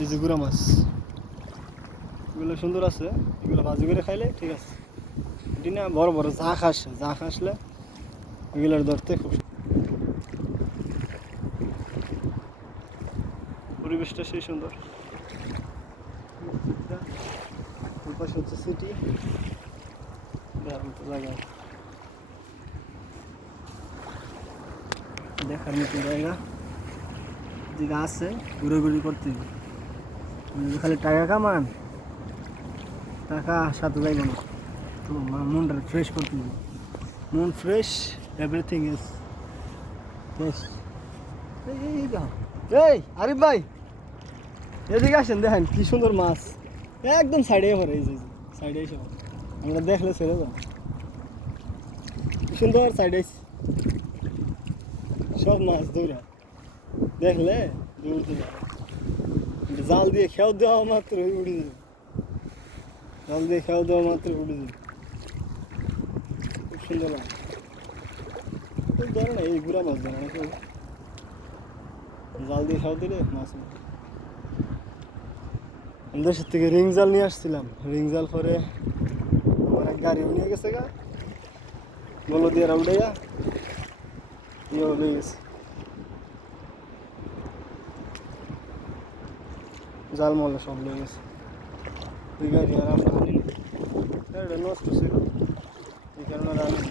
এই যে গুড়া মাছ, এগুলো সুন্দর আছে, এগুলো ভাজি করে খাইলে ঠিক আছে। এটি না বড় বড় জাখ আসলে এগুলোর ধরতে খুব পরিবেশটা সেই সুন্দর। ওই পাশে হচ্ছে সিটি, দেখার মতো জায়গা, দেখার মতো জায়গা। যেটা আছে ঘুরে করতে হবে। খালি টাকা কামান, টাকা সাথে যাইব না, তো মনটা ফ্রেশ করতে হবে। মন ফ্রেশ, এভরিথিং ইজ ফ্রেশ। এই আরিফ ভাই, এদিকে আসেন, দেখেন কি সুন্দর মাছ, একদম সাইডে ভরে। এই যে সাইডে এসে আমরা দেখলে ছেড়ে যাও, কি সুন্দর সাইডে সব মাছ দৌড়া, দেখলে দৌড়তে যাবে। জাল দিয়ে খেয়াও দেওয়া মাত্র উড়ে যাবে, জাল দিয়ে খেয়াও দেওয়া মাত্র উড়ে যাবে, খুব সুন্দর লাগে। ধরে না এই গুড়া মাছ ধরে না কেউ, জাল দিয়ে খেয়াও দিলে মাছ উঠে। আমি দেশের থেকে রিং জাল নিয়ে আসছিলাম, রিং জাল পরে আমার এক গাড়িও নিয়ে গেছে গা, বলো দিয়ে উঠাইয়া ইয়েও নিয়ে গেছে, জাল মলে সব নিয়ে গেছে। ওই গাড়ি আর আমরা আনি না, নষ্ট ছিল এই কারণে আর আনি না।